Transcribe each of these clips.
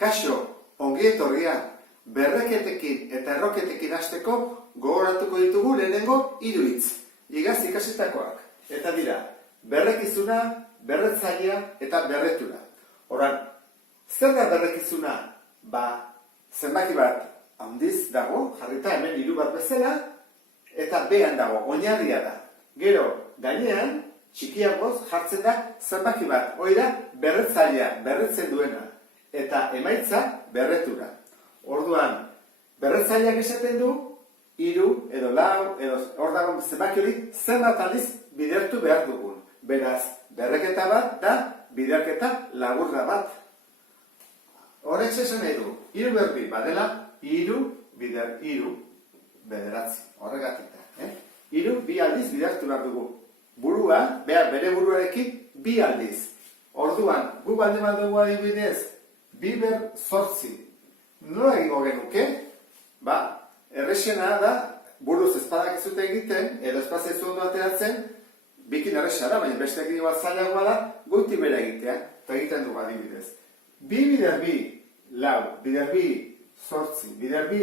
Kaixo, ongi etorria, berreketekin eta erroketekin hasteko gogoratuko ditugu lehenengo 3 hitz, igaz ikasitakoak. Eta dira, berrekizuna, berretzailea eta berretura. Horan, zer da berrekizuna? Zenbaki bat handiz dago, jarrita hemen 3 bat bezala, eta behan dago, oinarria da. Gero, gainean, txikiagoz jartzen da zenbaki bat, hori da berretzailea, berretzen duena. Eta emaitza berretura. Orduan, berretzaileak esaten du, 3 edo 4 edo hor dago zenbaki hori zenbat aldiz bidertu behar dugun. Beraz, berreketa bat da biderketa laburra bat. Horrek esan nahi du, 3 berbi badela, 3 bider 3 bederatzi. Horregatik da. 3 2 aldiz bidertu behar dugu. Burua, bere buruarekin 2 aldiz. Orduan, gu baldin bat dugu adibidez, 2 ber 8. Nola egingo genuke? Errexena da, buruz ezpadak ez dute egiten, edo espazio ez ondo ateratzen, bikin errexena da, baina beste egin bat zailagoa da, goiti bera egitea, eta egiten dugu adibidez. 2 bider 2, 4, bider 2, 8, bider 2,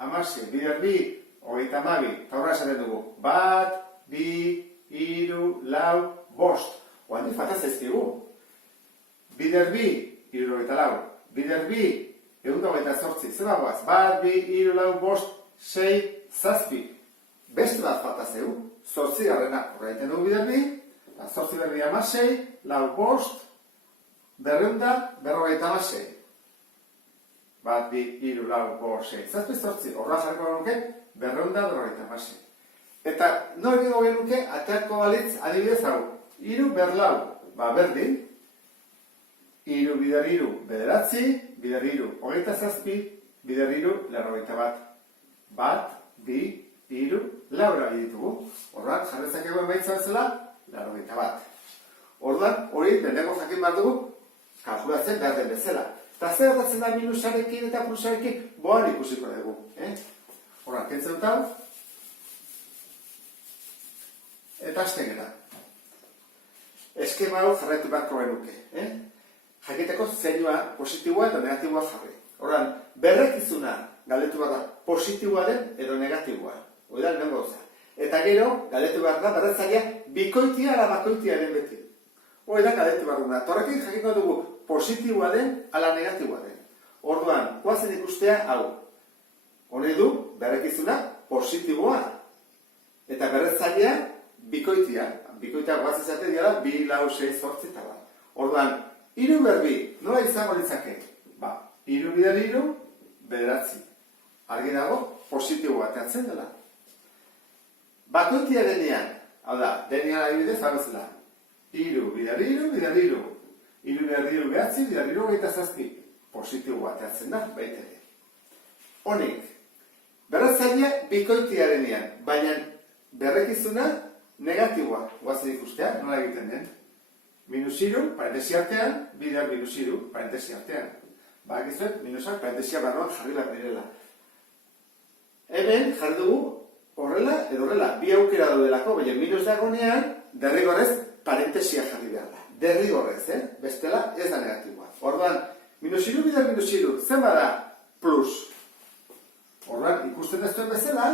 16, bider 2, 32, eta horra esaten dugu, 1, 2, 3, 4, 5. Oandi falta zaizkigu. Bider 2, 74, bider 2, 128, zer dagoaz? 1, 2, 3, 4, 5, 6, 7. Beste bat falta zeu, 8 garrena horreiten dugu bider 2, 8 berri 16, 4, 5, berreunda, berrogeita 16. 1, 2, 3, 4, 5, 6, 7, 8, horra jarriko genuke, berreunda, berrogeita 16. Eta nor egingo genuke, ateako balitz adibidez hau, 3 ber 4, berdin, 3 bider 3, bederatzi, bider 3, 27, bider 3, 81. 1, 2, 3, 4 ditugu. Horrak, jarretzak egoen baitza bezala, 81. Orduan, hori lehenengo jakin behar dugu, kalkulatzen behar den bezala. Eta zer datzen da minusarekin eta plusarekin, boan ikusiko dugu. Horrak, kentzen dut hau. Eta hasten gara. Eskema hau jarraitu beharko genuke. Jakiteko zeinua positiboa edo negatiboa jarri. Horran, berrekizuna galdetu behar da positiboa den edo negatiboa. Hori da, lehen gauza. Eta gero, galdetu behar da berretzailea bikoitia ala bakoitia den beti. Hori da, galdetu behar duguna. Torrekin jakiko dugu positiboa den ala negatiboa den. Orduan, guazen ikustea hau. Hori du, berrekizuna positiboa. Eta berretzailea bikoitia. Bikoitia guazen zate dira 2, 4, 6, 8 eta bat. Orduan, 3 berbi, nola izango litzake? 3 bider 3, bederatzi. Argi dago, positibo bateatzen dela. Bakoitia denean, hau da, denean adibidez, hau bezala. 3 bider 3, bider 3. 3 bider 3, behatzi, bider 3, gaita zazpi. Positibo bateatzen da, baita ere. Honik, berretzailea bikoitia denean, baina berrekizuna negatiboa. Guazen ikustea, nola egiten den? Minus 3, parentesi artean, bider minus 3, parentesi artean. Bakizuet, minusak parentesia barruan jarri behar direla. Hemen jarri dugu horrela edo horrela. 2 aukera daudelako, baina minus dagonean, derrigorrez parentesia jarri behar da. Derrigorrez, bestela ez da negatiboa. Orduan, minus 3, bider minus 3, zen bada plus. Orduan, ikusten ez duen bezala,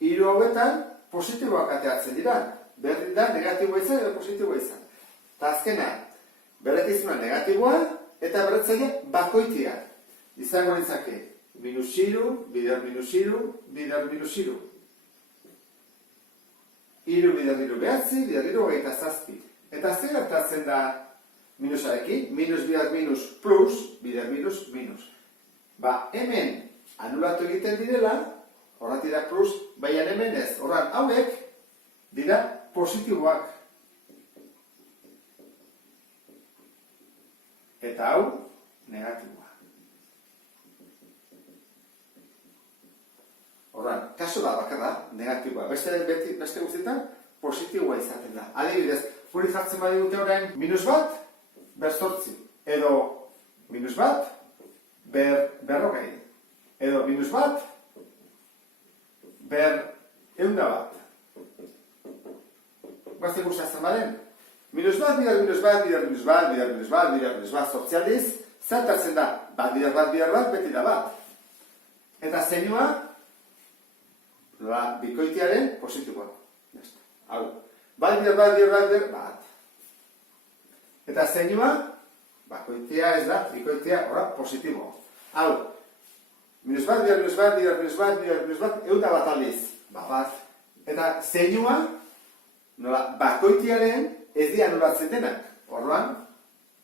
3 hauetan positiboak ateatzen dira. Berri da negatiboa izan edo positiboa izan. Eta azkena, berrekizuna negatiboa eta berretzailea bakoitia. Izango litzake, minus 3, bider minus 3, bider minus 3. 3 bider 3 behatzi, bider 3 gaita zazpi. Eta zer gertatzen da minusarekin? Minus bider minus plus, bider minus minus. Hemen anulatu egiten direla, horretik da plus, baina hemen ez. Horran, hauek dira positiboak. Eta hau, negatiboa. Horran, kaso da bakarra, negatiboa. Beste guztietan, positiboa izaten da. Adibidez, guri jartzen badi dute orain, minus 1, ber 8. Edo, minus 1, ber 40. Edo, minus 1, ber 101. Guazte gustatzen baden, minus 1, bider minus 1, bider minus 1, bider minus 1, bider minus 1, sortzialdiz, Zertatzen da, bat bider bat, beti da bat. Eta zeinua, bikoitiaren positiboa. Hau, bat bider, bat. Eta zeinua, bakoitia ez da, bikoitia, positibo. Hau, minus bat, eunda bat aldiz, bat. Eta zeinua, bakoitiaren ez di anulatzen denak. Orduan,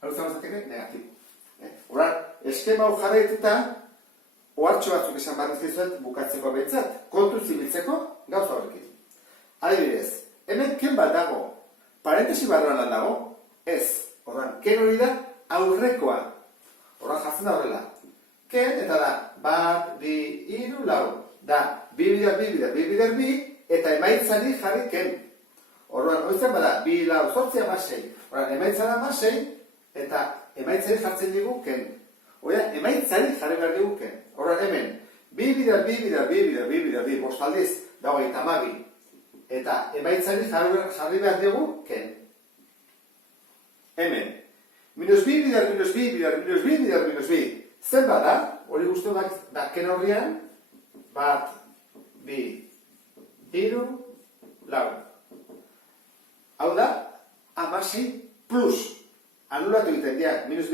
hau zamazateke, negatibo. Orduan, eskema hau jarraituta, ohartxo batzuk esan barriz dizuet bukatzeko behintzat, kontu zibiltzeko gauza horrekin. Adibidez, hemen ken bat dago, parentesi barruan lan dago, ez. Orduan, ken hori da aurrekoa. Orduan, jartzen da horrela. Ken, eta da, bat, bi, hiru, lau. Da, bi bider, eta emaitzari jarri ken. Orduan, oizan bada, bi, lau, zortzia, masei. Orduan, emaitzara masei, eta emaitzari jartzen digu ken. Oia, emaitzari jarri behar digu ken. Orduan, hemen, bi bider, bostaldiz, dago eta mabi. Eta emaitzari jarri behar digu ken. Hemen, minus bi. Zen bada, hori guztu da ken horrian, bat, bi, hiru, lau. Hau da, amasei plus. Anulatu egiten dira, minus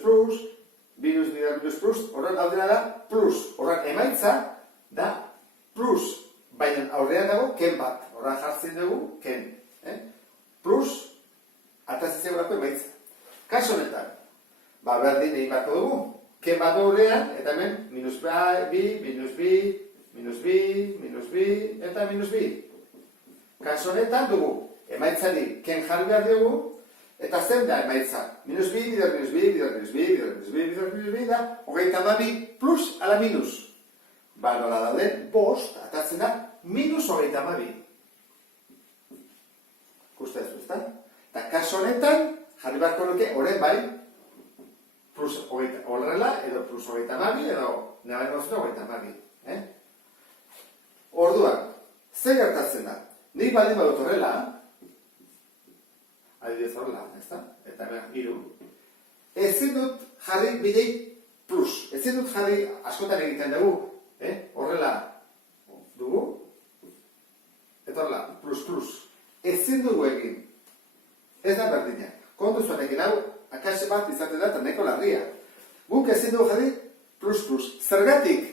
plus, horren aldera da plus. Horren emaitza da plus. Baina aurrean dago ken bat. Horren jartzen dugu ken. Plus, atazitzen gurako emaitza. Kaso honetan, berdin egin bako dugu. Ken bat aurrean, eta hemen, minus bi, eta minus bi. Kaso honetan dugu, emaitzari ken jarri behar dugu, eta zen da emaitza. Minus bi, da, hogeita mabi plus ala minus. Nola dauden, bost, atatzen da, minus hogeita mabi. Kusta ez du, ezta? Eta kaso honetan, jarri beharko nuke, horren bai, plus horrela, edo plus hogeita mabi, edo nabain gozuna hogeita mabi. Orduan, zer gertatzen da? Nik baldin badut horrela, adibidez horrela, ezta? Eta hemen, hiru. Ezin dut jarri bidei plus. Ezin dut jarri askotan egiten dugu. Horrela dugu. Eta horrela, plus. Ezin dugu egin. Ez da berdina. Kontu zuanekin hau, akase bat izaten da eta neko larria. Guk ezin dugu jarri plus. Zergatik,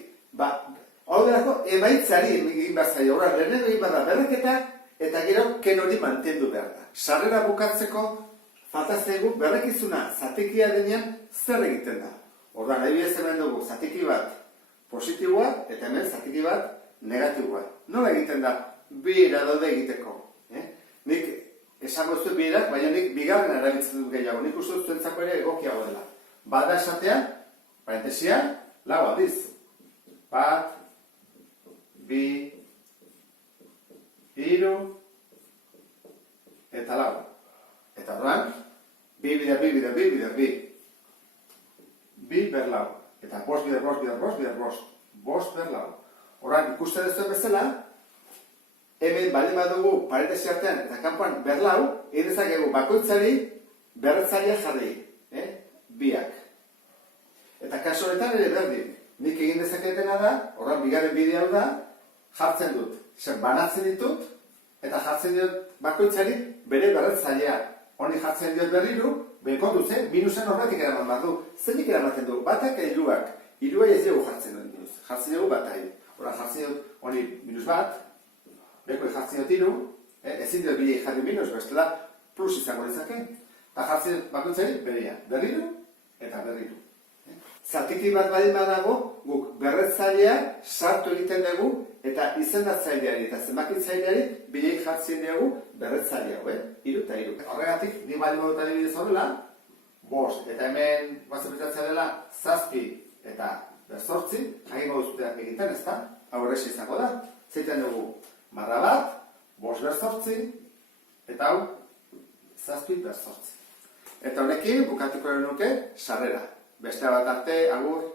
hau derako emaitzari egin behar zaio. Horra, lehenengo egin behar da berreketa, eta gero ken hori mantendu behar da. Sarrera bukatzeko, faltaztegu berrekizuna zatikia denean zer egiten da. Orduan, adibidez hemen dugu zatiki bat positiboa eta hemen zatiki bat negatiboa. Nola egiten da? Bira daude egiteko. Nik esango zuen birak, baina nik bigarren erabiltzen dut gehiago. Nik uste dut zuentzako ere egokiago dela. Bada esatea, parentesia, lau aldiz. Bat, bi, hiru, eta lau. Eta orduan, bi. Bi ber lau. Eta bost bider. Bost ber lau. Orduan, ikusten duzuen bezala, hemen baldin badugu parentesi artean eta kanpoan ber lau, egin dezakegu bakoitzari berretzailea jarri. Biak. Eta kaso honetan ere berdin. Nik egin dezaketena da, orduan bigarren bide hau da, jartzen dut. Banatzen ditut, eta jartzen diot bakoitzari bere berretzailea. Honi jartzen diot berriru, benkontu zen, minusen horretik eraman bat du. Zenik eramaten du, batak hiruak. Hiruai ez dugu jartzen dut minus. Jartzen dugu batai. Hora jartzen dut, honi minus bat, beko jartzen dut hiru, ezin dut bide jarri minus, bestela plus izango dezake. Eta jartzen dut bakoitzari berea. Berriru eta berriru. Zatiki bat baldin badago, guk berretzailea sartu egiten dugu, eta izendatzaileari eta zenbakitzaileari bilei jartzen dugu berretzailea, hiru eta hiru. Horregatik, ni baldin badut adibidez horrela, bost, eta hemen bazepetatzea dela, zazpi eta berzortzi, jakingo duzuteak egiten, ezta? Hau erresa izango da. Zeiten dugu marra bat, bost berzortzi, eta hau, zazpi berzortzi. Eta honekin, bukatuko nuke, sarrera. Beste bat arte, agur.